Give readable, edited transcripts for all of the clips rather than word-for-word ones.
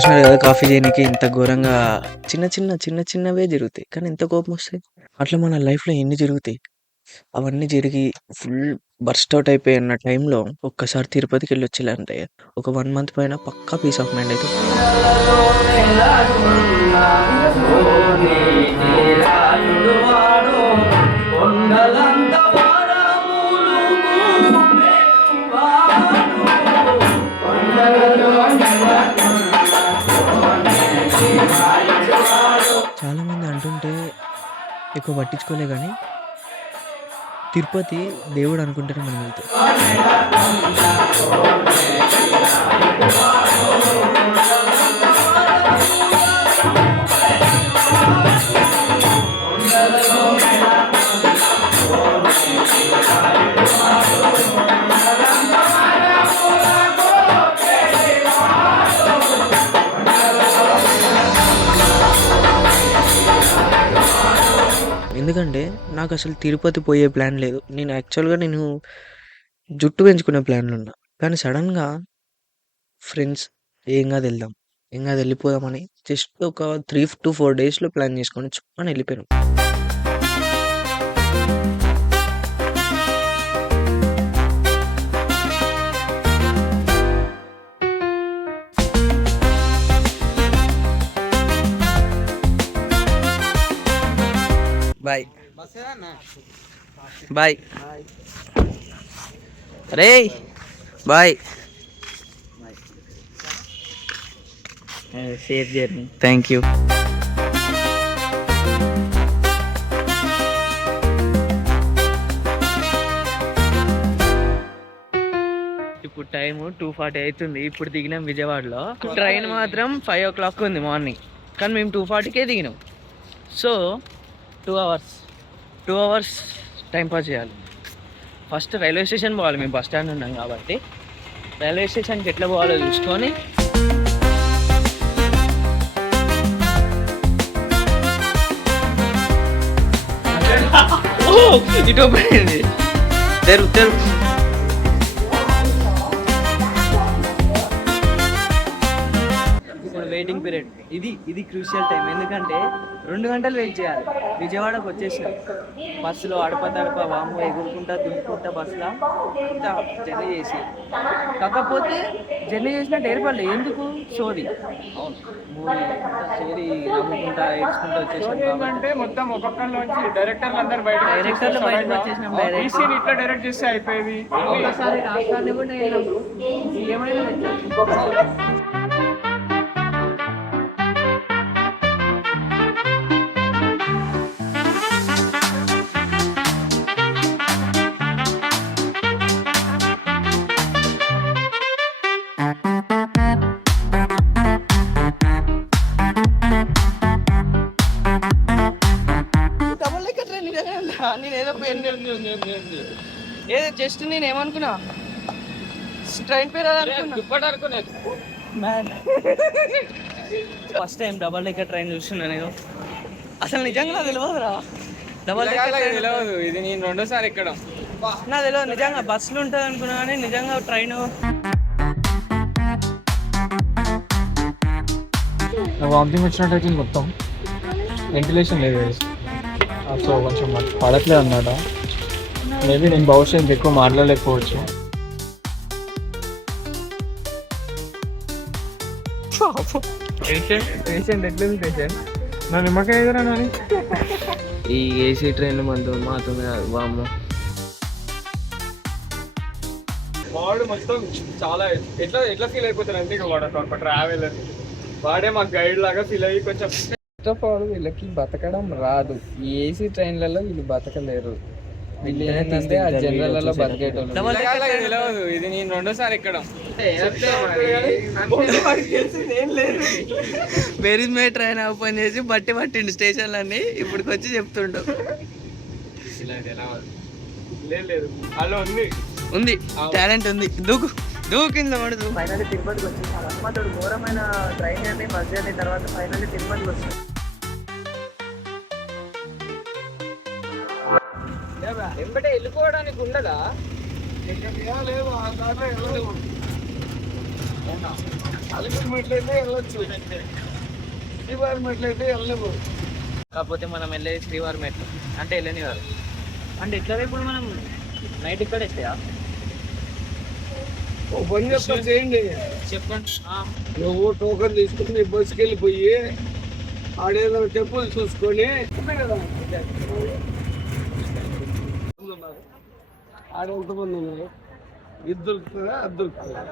చూసినారు కదా కాఫీ చేయడానికి ఇంత ఘోరంగా చిన్నవే జరుగుతాయి. కానీ ఎంత కోపం వస్తాయి. అట్లా మన లైఫ్‌లో ఎన్ని జరుగుతాయి. అవన్నీ జరిగి ఫుల్ బర్స్ట్ ఔట్ అయిపోయిన టైంలో ఒక్కసారి తిరుపతికెళ్ళొచ్చిల్లంటే ఒక 1 మంత్ పైన పక్కా పీస్ ఆఫ్ మైండ్ అయితే చాలామంది అంటుంటే ఎక్కువ పట్టించుకోలే గానీ తిరుపతి దేవుడు అనుకుంటేనే మనం వెళ్తాం. ఎందుకంటే నాకసలు తిరుపతి పోయే ప్లాన్ లేదు. నేను జుట్టు పెంచుకునే ప్లాన్‌లో ఉన్నా. కానీ సడెన్‌గా ఫ్రెండ్స్ ఏం కాదు వెళ్దాం. ఏం కాదు వెళ్ళిపోదామని జస్ట్ ఒక 3-4 డేస్‌లో ప్లాన్ చేసుకొని చుమ్మని వెళ్ళిపోయాను. బాయ్. బాయ్. రేయ్ bye. Safe journey. Thank you. ఇప్పుడు టైము 2:40 అవుతుంది. ఇప్పుడు దిగినాం విజయవాడలో. ట్రైన్ మాత్రం 5 o'clock ఉంది మార్నింగ్. కానీ మేము 2:40కే దిగినాం. సో 2 అవర్స్ టైం పాస్ చేయాలి. ఫస్ట్ రైల్వే స్టేషన్ పోవాలి. మేము బస్ స్టాండ్ ఉన్నాం కాబట్టి రైల్వే స్టేషన్కి ఎట్లా పోవాలో చూసుకొని ఇటు పోయింది. తెరు వెయిటింగ్ పీరియడ్ ఇది క్రూషియల్ టైం. ఎందుకంటే 2 గంటలు వెయిట్ చేయాలి. విజయవాడకు వచ్చేసాం బస్సులో అడప వాము ఎగురుకుంటా దుంపుకుంటా బస్సులో జర్నీ చేసి కాకపోతే జర్నీ చేసినట్టు ఏర్పడలే. ఎందుకు సోది మూవీ సోది నమ్ముకుంటా ఏడ్చుకుంటా వచ్చేసాం. అంటే మొత్తం ఒక్కొక్కరిలోంచి డైరెక్టర్లు బయటకు వచ్చేసినాం. ఇట్లా డైరెక్ట్ చేస్తే అయిపోయేది. ఒకసారి రాష్ట్రాన్ని కూడా ఏమైనా ఏదో జస్ట్ నేను ఏమనుకున్నా ట్రైన్ పేరు అనుకున్నా. First time double decker train చూస్తున్నా నేను. అసలు నిజంగా తెలియదురా. డబల్ తెలియదు. ఇది నేను 2వ సారి ఎక్కడం. నాకు తెలియదు నిజంగా. బస్సులు ఉంటుంది అనుకున్నా కానీ నిజంగా ట్రైన్ వామిటింగ్ వచ్చినట్టు మొత్తం వెంటిలేషన్ లేదు. సో కొంచెం పడట్లేదు అన్నమాట. మేబీ నేను భవిష్యత్తు ఎక్కువ మాట్లాడలేకపోవచ్చు. పేషెంట్ ఎట్లేదు పేషెంట్ నా నిమ్మకాయ ఎదురా నాని. ఈ ఏసీ ట్రైన్లు మాతో వాము వాడు మొత్తం చాలా ఎట్లా ఫీల్ అయిపోతారు అంటే వాడు ఒక ట్రావెలర్ వాడే మాకు గైడ్ లాగా ఫీల్ అయ్యి కొంచెం వీళ్ళకి బతకడం రాదు. ఈ ఏసీ ట్రైన్లలో వీళ్ళు బతకలేరు. వీళ్ళు ఏంటంటే ఆ జనరల్లో బతికేటోళ్ళు. తెలియదు. ఇది నేను 2వ సారి ఎక్కడం. వెరీ మే ట్రైన్ ఓపెన్ చేసి పట్టిండు స్టేషన్లన్నీ. ఇప్పుడు వచ్చి చెప్తుంటాం. లేదు అలా ఉంది టాలెంట్ ఉంది. దూకింది పడదు. ఫైనల్లీ తిరుపతికి వచ్చేసాం. అమ్మతోడు ఘోరమైన ట్రైన్ జర్నీ బస్ జర్నీ తర్వాత ఫైనల్లీ తిరుపతికి వచ్చాం. వెంబటే వెళ్ళిపోవడానికి ఉండదా? అలిపిరి మెట్లయితే వెళ్ళొచ్చు, శ్రీవారి మెట్లయితే వెళ్ళలేము. కాకపోతే మనం వెళ్ళేది శ్రీవారి మెట్లు అంటే వెళ్ళని వారు అంటే ఎట్లా ఇప్పుడు మనం నైట్ ఇక్కడ ఎక్కయా ఓ పని చెప్తా చేయండి, చెప్పండి. నువ్వు టోకన్ తీసుకుని బస్సుకి వెళ్ళిపోయి ఆడేదో టెంపుల్ చూసుకొని ఆడ ఎంతమంది ఉన్నారు, ఇది దొరుకుతుందా అది దొరుకుతుందా?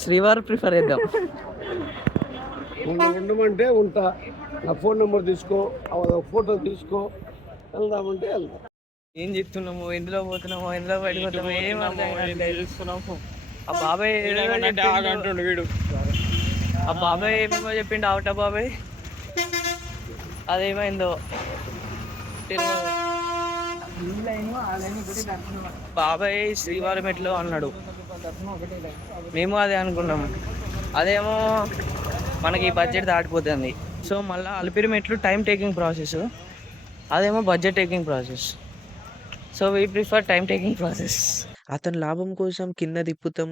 శ్రీవారు ప్రిఫర్ చేద్దాం. నువ్వు ఉండమంటే ఉంటా, నా ఫోన్ నెంబర్ తీసుకో, ఫోటో తీసుకో, వెళ్దామంటే వెళ్దాం. ఏం చెప్తున్నాము, ఎందులో పోతున్నాము, ఎందులో పడిపోతాము, ఏం అర్థం కావట్లేదు. ఆ బాబాయ్ అంటుండు వీడు. ఆ బాబాయ్ ఏమేమో చెప్పిండు ఆవట బాబాయ్, అదేమైందో తెలియదు. బాబాయ్ శ్రీవారి మెట్లు అన్నాడు, మేము అదే అనుకున్నాము. అదేమో మనకి బడ్జెట్ దాటిపోతుంది. సో మళ్ళీ అలిపిరి మెట్లు టైం టేకింగ్ ప్రాసెస్, అదేమో budget taking process. So we prefer time taking process. అతను లాభం కోసం కింద తిప్పుతాం,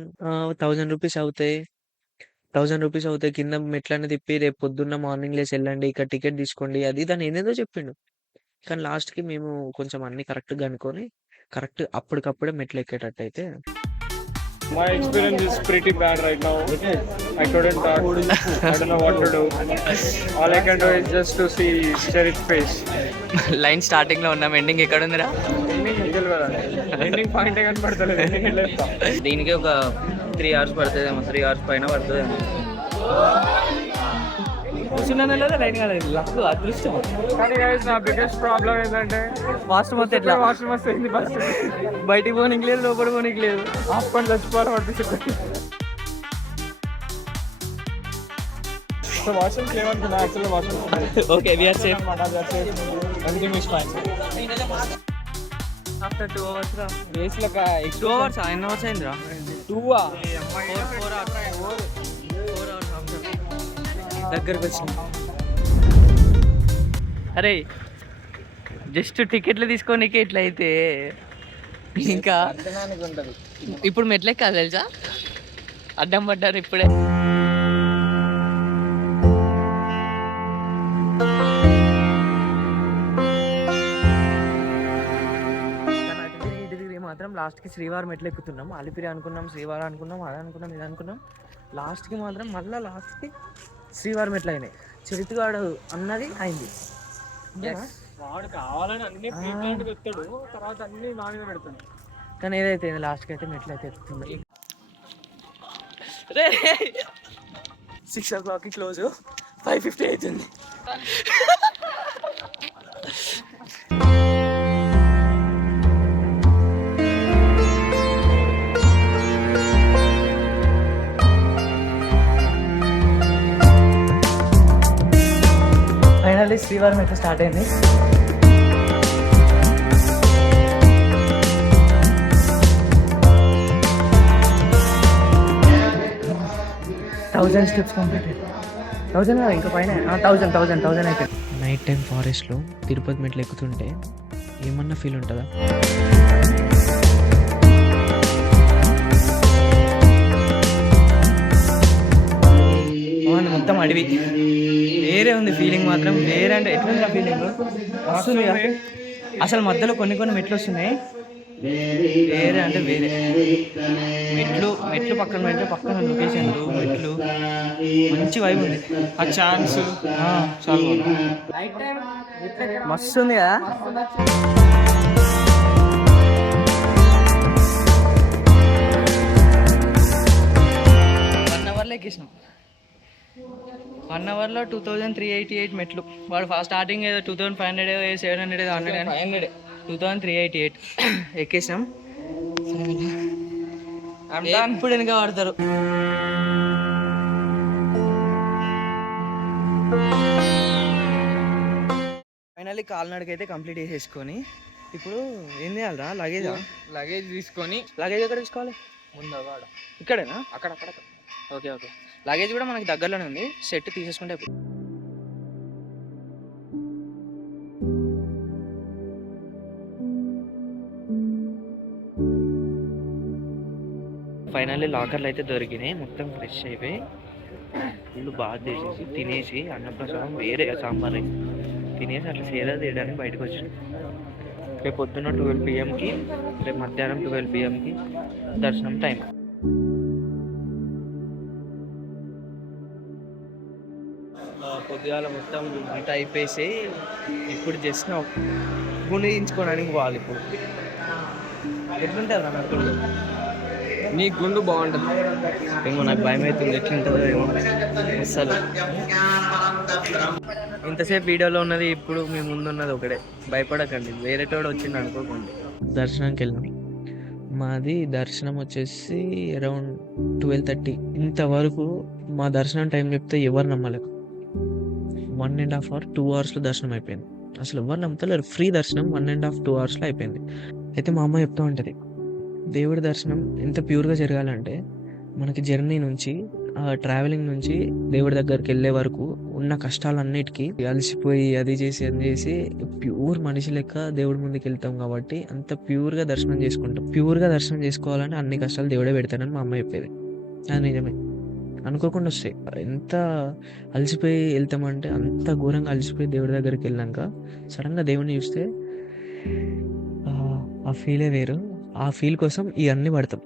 1000 రూపీస్ అవుతాయి, 1000 రూపీస్ అవుతాయి, కింద మెట్లన్నీ తిప్పి రేపు పొద్దున్న మార్నింగ్ లేసి వెళ్ళండి, ఇక్కడ టికెట్ తీసుకోండి, అది దాన్ని ఏదేదో చెప్పిండు. కానీ లాస్ట్కి మేము కొంచెం అన్ని కరెక్ట్గా అనుకొని కరెక్ట్ అప్పటికప్పుడే మెట్లు ఎక్కేటట్టు అయితే. My experience is pretty bad right now. I couldn't talk. I don't know what to do. All I can do is just to see Sharif's face. Line స్టార్టింగ్లో ఉన్నాం, ఎండింగ్ ఎక్కడ ఉందిరా? Ending మిగిలి కదా, ఎండింగ్ పాయింట్ కనపడతలేదు, ఎండింగ్ వెళ్ళేస్తా. దీనికి ఒక 3 hours పడుతుందేమో, 3 hours పైన పడుతుందేమో. కూర్చున్న లైన్ కాదు, లక్ అదృష్టం. కానీ guys, నా బిగ్గెస్ట్ ప్రాబ్లం ఏంటంటే ఫాస్ట్ మొత్తం ఎట్లా వాష్రూమ్ వస్తుంది ఫస్ట్, బయటికి పోనీకి లేదు, లోపల పోనీకి లేదు. ఆపుకొని చచ్చిపోవాలి పడుతుంది. సో వాష్రూమ్స్ ఏమనుకున్నా, యాక్చువల్గా washroom okay we are safe. Everything is fine. After 2 hours రా, రేస్లో 2 hours ఎన్ని అవర్స్ అయిందిరా? 2 4 hours దగ్గరకు వచ్చింది. అరే జస్ట్ టికెట్లు తీసుకోనీకే ఇట్లా అయితే ఇంకా ఉంటుంది. ఇప్పుడు మెట్లే కాదు తెలుసా, అడ్డం పడ్డారు ఇప్పుడే. మాత్రం లాస్ట్కి శ్రీవారి మెట్లు ఎక్కుతున్నాం. అలిపిరి అనుకున్నాం, శ్రీవారి అనుకున్నాం, అది అనుకున్నాం, ఇది అనుకున్నాం. లాస్ట్కి మాత్రం మళ్ళీ లాస్ట్కి శ్రీవారి మెట్లు అయినాయి. చరిత్రగాడు అన్నది అయింది. వాడు కావాలని అన్ని ప్రీప్లాంట్ పెడతాడు, తర్వాత అన్ని నా మీద పెడతాడు. కానీ ఏదైతే లాస్ట్కి అయితే మెట్లు అయితే ఎక్కుతుంది. 6 o'clockకి క్లోజ్, 5:50 అవుతుంది. ఫైనల్లీ శ్రీవారి మెట్లు స్టార్ట్ అయింది. Steps completed. 1000 ఇంకా పైన 1000 అయితే. నైట్ టైం ఫారెస్ట్లో తిరుపతి మెట్లు ఎక్కుతుంటే ఏమన్నా ఫీల్ ఉంటుందా? మొత్తం అడవి, వేరే ఉంది ఫీలింగ్ మాత్రం. వేరే అంటే ఎట్లుంది ఆ ఫీలింగ్ వస్తుంది అసలు. మధ్యలో కొన్ని మెట్లు వస్తున్నాయి, వేరే అంటే వేరే. మెట్లు పక్కన పెడితే పక్కన లొకేషన్లు, మెట్లు, మంచి వైబ్ ఉంది. ఆ ఛాన్స్ చాలా మస్తు ఉంది కదా. ఎక్కేసినాం 1 hourలో 2388 మెట్లు. వాడు స్టార్టింగ్ ఏదో 2500 700 ఏదో అన్నాడు, కానీ 2388 ఎక్కేసాం. ఇప్పుడు వెనక వాడతారు. ఫైనల్లీ కాలినడకైతే కంప్లీట్ చేసేసుకొని ఇప్పుడు ఏం చేయాలరా? లగేజ్ తీసుకొని, లగేజ్ ఎక్కడ తీసుకోవాలి? ముందు వాడు ఇక్కడేనా? అక్కడ. ఓకే లగేజ్ కూడా మనకి దగ్గరలోనే ఉంది, సెట్ తీసేసుకుంటే అయిపోతుంది. ఫైనల్లీ లాకర్లు అయితే దొరికినాయి, మొత్తం ఫ్రెష్ అయిపోయి ఫుల్ బాగా చేసేసి తినేసి అన్నప్రసాదం వేరే సాంబార్ రైస్ తినేసి అట్లా సేద తీయడానికి బయటకు వచ్చాను. రేపు పొద్దున్న 12 PM రేపు మధ్యాహ్నం 12 PM దర్శనం టైం. పొద్దుగాల మొత్తం అంత అయిపోయేసి ఇప్పుడు జస్ట్ గుండించుకోవడానికి పోవాలి. ఇప్పుడు ఎట్లుంటుంది అన్నట్టు నీ గుండు బాగుంటుంది ఏమో, నాకు భయం అవుతుంది ఎట్లుంటుందో ఏమో అసలు. ఇంతసేపు వీడియోలో ఉన్నది ఇప్పుడు మీ ముందున్నది ఒకటే, భయపడకండి, వేరేటోడు వచ్చింది అనుకోకండి. దర్శనానికి వెళ్ళాం. మాది దర్శనం వచ్చేసి అరౌండ్ 12:30. ఇంతవరకు మా దర్శనం టైం చెప్తే ఎవరు నమ్మలేదు. 1.5 hour 2 hours దర్శనం అయిపోయింది. అసలు ఎవరు నమ్ముతలేరు. ఫ్రీ దర్శనం 1.5 2 hours అయిపోయింది. అయితే మా అమ్మ చెప్తూ ఉంటుంది, దేవుడి దర్శనం ఎంత ప్యూర్గా జరగాలంటే మనకి జర్నీ నుంచి ట్రావెలింగ్ నుంచి దేవుడి దగ్గరికి వెళ్ళే వరకు ఉన్న కష్టాలన్నిటికీ అలసిపోయి అది చేసి ప్యూర్ మనిషి లెక్క దేవుడి ముందుకు వెళ్తాం కాబట్టి అంత ప్యూర్గా దర్శనం చేసుకుంటాం. ప్యూర్గా దర్శనం చేసుకోవాలంటే అన్ని కష్టాలు దేవుడే పెడతానని మా అమ్మ చెప్పేది. అది నిజమే, అనుకోకుండా వస్తాయి. ఎంత అలసిపోయి వెళ్తామంటే అంత ఘోరంగా అలసిపోయి దేవుడి దగ్గరికి వెళ్ళాక సడన్గా దేవుడిని చూస్తే ఆ ఫీలే వేరు. ఆ ఫీల్ కోసం ఇవన్నీ పడతాం.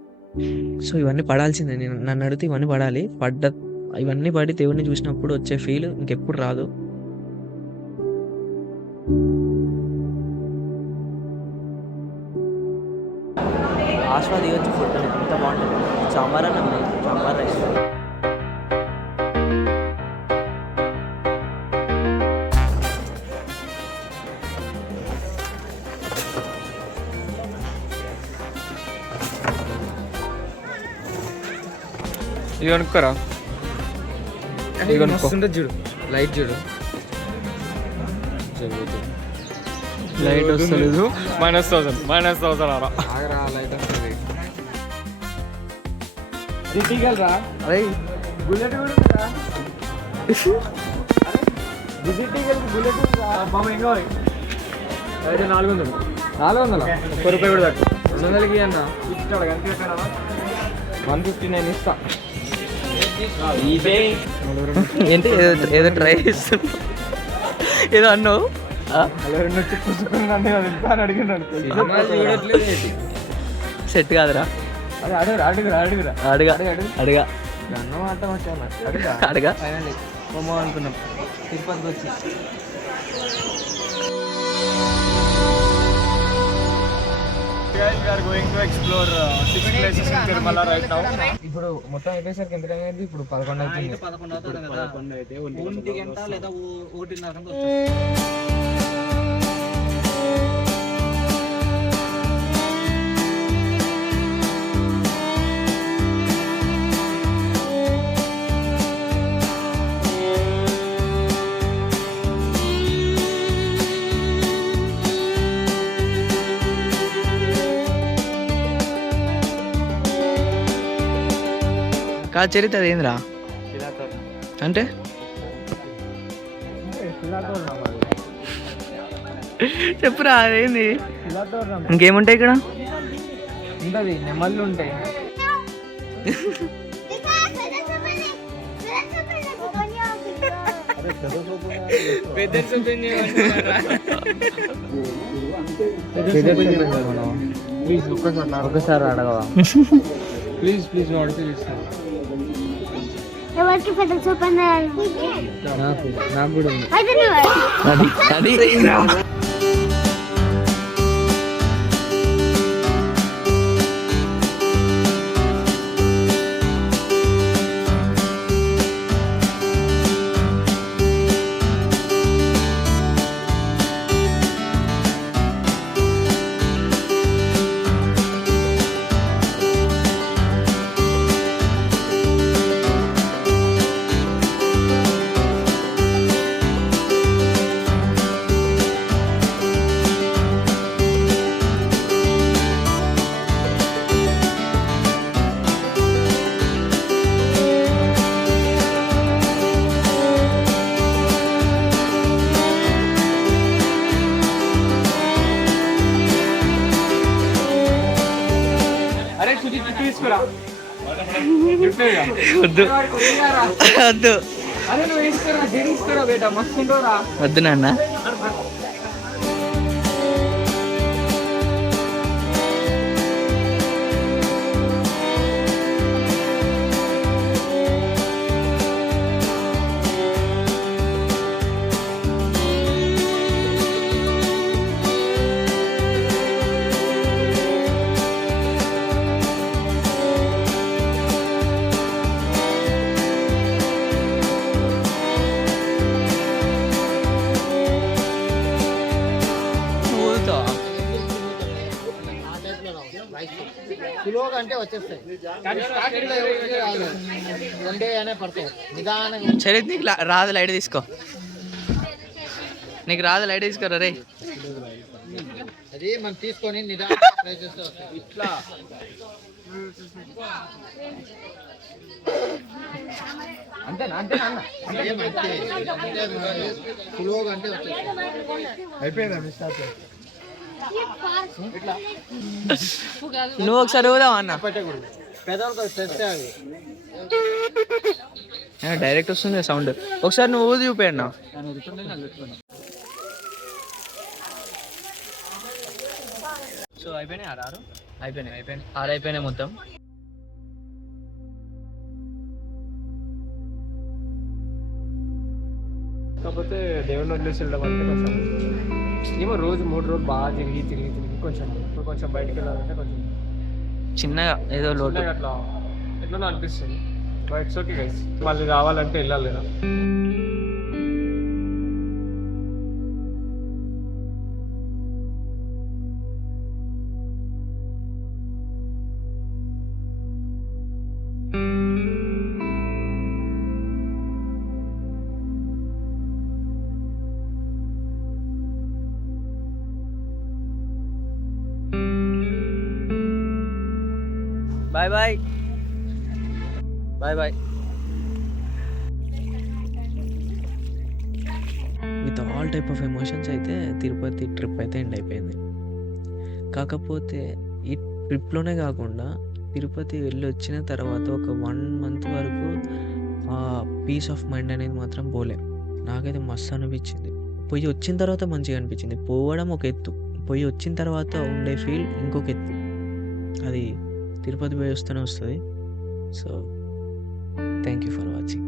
సో ఇవన్నీ పడాల్సిందే. నేను నన్ను అడిగితే ఇవన్నీ పడాలి. ఇవన్నీ పడి దేవుడిని చూసినప్పుడు వచ్చే ఫీల్ ఇంకెప్పుడు రాదు. ఆస్వాదించవచ్చు. ఫుడ్ ఎంత బాగుంటుంది. సాంబార్ అన్న సాంబార్ రైస్. ఇది కొనుక్కోరా, ఇది కొనుక్కుంటే చూడు, లైట్ చూడు, లైట్ వస్తలేదు. -1000 అలా లైట్ వస్తుంది. రా అరే బుల్లెట్ కూడా ఉందా? బుల్లెట్ బాబు ఇంకా అయితే 400 1 రూపాయి కూడా తక్కువ. 200కి అన్న ఇస్తాడు ఎంత చెప్పారా? 159 ఇస్తా. ఏంటి ఏదో ట్రై చేస్తున్నా, ఏదో అన్నావు. సెట్ కాదురా, అడగా బొమ్మ అనుకున్నాం. తిరుపతికి వచ్చి ఇప్పుడు మొత్తం అయిపోయేసరికి ఎంత టైం అయింది? ఇప్పుడు 11 అవుతుంది. 11 అయితే 1 గంట లేదా 1:30 కా చరిత్ర ఏంద్రా అంటే చెప్పురా అదేంది. ఇంకేముంటాయి ఇక్కడ? ఉంటుంది, నెమళ్ళు ఉంటాయి. ప్లీజ్ ఒక్కసారి అడగవా? ప్లీజ్ ఎవరికి పెద్ద చూపండి. నాకు కూడా ఉంది. వద్దు వద్దు అరే నువ్వు వేసుకోరా తీసుకోరా బేటా మస్తు ఉండవురా. వద్దు నాన్న. కిలోగా అంటే వచ్చేస్తాయి కానీ స్టార్టింగ్ లో వన్ డే అనే పడతాయి నిదానంగా. సరే నీకు రాదు లైట్ తీసుకో. నీకు రాదు లైట్ తీసుకోరా రే. అది మనం తీసుకొని నిదానంగా ట్రై చేస్తే వస్తాయి. ఇట్లా అంతేనా అంతేనా అన్న? కిలోగా అంటే వచ్చేస్తాయి. అయిపోయిందా మీ స్టార్ట్? నువ్వు ఒకసారి ఊదావా అన్న? పెదాలతో తెస్తే అవి డైరెక్ట్ వస్తుంది సౌండ్. ఒకసారి నువ్వు ఊది చూపి అన్న. సో అయిపోయినాయి ఆరు అయిపోయినాయి మొత్తం. కాకపోతే దేవుడిని వదిలేసి వెళ్ళడం అంటే కొంచెం ఏమో రోజు 3 రోజులు బాగా తిరిగి కొంచెం ఇప్పుడు కొంచెం బయటకు వెళ్ళాలంటే కొంచెం చిన్నగా ఏదో లోటు. చిన్నగా అట్లా ఎట్లా అనిపిస్తుంది. బట్ ఇట్స్ ఓకే గైస్, మళ్ళీ రావాలంటే వెళ్ళాలి కదా. Bye bye bye bye. With all type of emotions అయితే తిరుపతి ట్రిప్ అయితే ఎండ్ అయిపోయింది. కాకపోతే ఈ ట్రిప్లోనే కాకుండా తిరుపతి వెళ్ళి వచ్చిన తర్వాత ఒక 1 month వరకు ఆ పీస్ ఆఫ్ మైండ్ అనేది మాత్రం పోలే. నాకైతే మస్తు అనిపించింది. పోయి వచ్చిన తర్వాత మంచిగా అనిపించింది. పోవడం ఒక ఎత్తు, పోయి వచ్చిన తర్వాత ఉండే ఫీల్ ఇంకొక ఎత్తు. అది తిరుపతి పోయి వస్తూనే వస్తుంది. So thank you for watching.